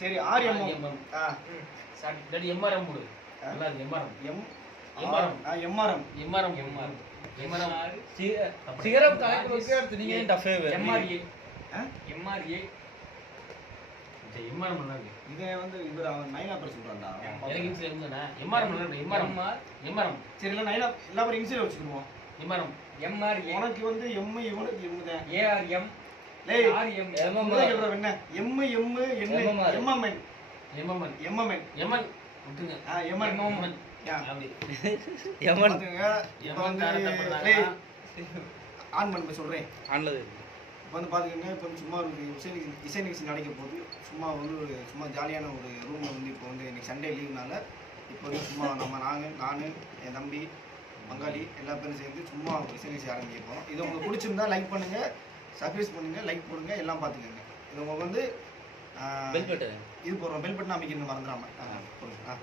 சரி RMM சரி MRM போடு நல்லா MRM MRM சிகரம் கலெக்டருக்கு அடுத்து நீங்க இந்த ஃபேவர் MRA MRM நல்லா இருக்கு இத வந்து இவர் அவன் நைனா பேர் சொல்றான்டா எனக்கு இன்சியல் இருந்தானே MRM நல்லா இருக்கு MRM சரி இல்ல நைனா எல்லா பேரும் இன்சியல் வச்சுக்குவோம் MRM உனக்கு வந்து M இவனுக்கு M தான் ARM டேய் RM என்ன MMN விட்டுங்க MMN அப்படி எமன் இப்போ வந்து டேய் ஆன் பண்ணி சொல்றேன் ஆனது இப்போ வந்து பாத்தீங்கன்னா இப்போ சும்மா ஒரு இசை நிகழ்ச்சி நடக்க போகுது சும்மா ஜாலியான ஒரு ரூம்ல வந்து இப்போ வந்து இன்னைக்கு சண்டே லீவுனால இப்போ வந்து சும்மா நான் என் தம்பி பங்காளி எல்லா பேரும் சேர்ந்து சும்மா இசை நிகழ்ச்சி ஆரம்பிக்க போகிறோம். இது உங்களுக்கு பிடிச்சிருந்தா லைக் பண்ணுங்க, சப்ஸ்கிரைப் பண்ணுங்க, லைக் போடுங்க, எல்லாம் பார்த்துக்கோங்க. இது உங்களுக்கு வந்து பெல் பட்டன் இது போடுறோம், பெல் பட்டன் அமைக்கிறது மறந்துடாம போடுங்க.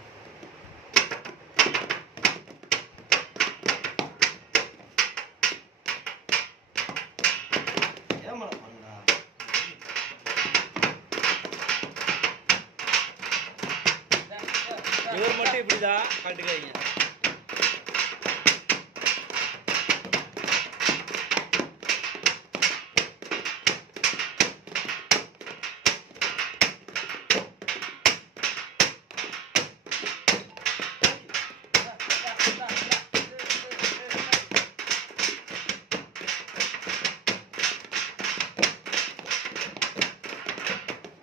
இவர் மட்டும் இப்படிதான் காட்டுக்காதீங்க.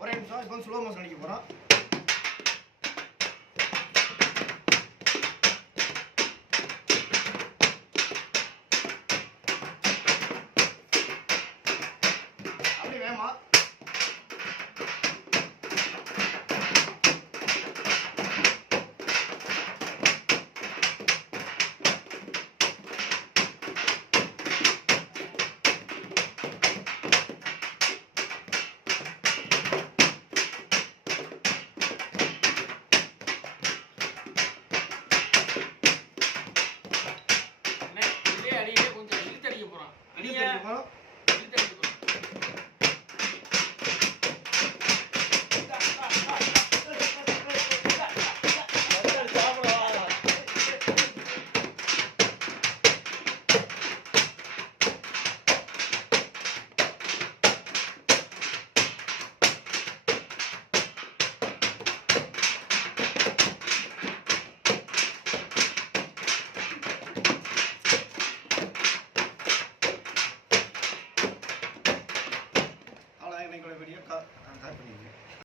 ஒரே நிமிஷம், இப்போ ஸ்லோ மோஷன் அடிக்க போகிறோம். வீடியோ